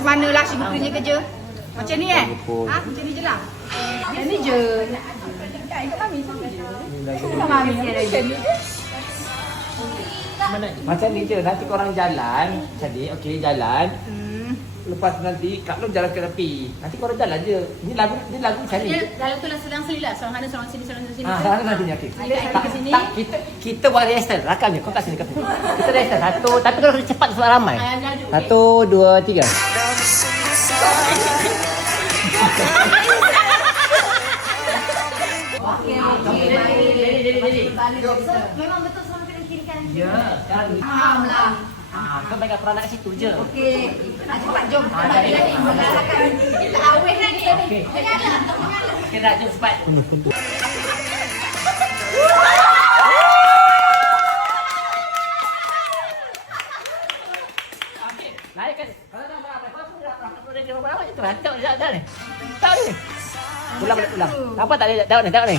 macam mana lah Syekh punya kerja. Macam ni macam ni je lah. Yang ni je. Macam ni je, nanti korang jalan. Jadi, okey jalan. Lepas tu nanti Kak Long jalan ke tepi. Nanti korang jalan je. Ni lagu macam ni. Dalam tu lah selang-seli lah. Seorang sana, seorang sini, seorang sini. Sekarang nanti ni okey. Kat sini. Tak, kita buat hairstyle. Rakam je. Kau kat sini kat sini. Kita hairstyle. Satu, tapi kalau cepat sebab ramai. Satu, dua, tiga. Memang betul semua kena kiri kanan. Ya, sekarang ni. Faham lah. Kau bagi peranak kat situ je. Okey. Cepat jom. Kita awet lah kita ni. Okey. Okey dah, jom cepat. Okey, naikkan. Kalau dah berapa? Kalau dah berapa je tu. Tengok dah ni. Tahu ni. Ulang. Nampak tak ni? Tengok ni.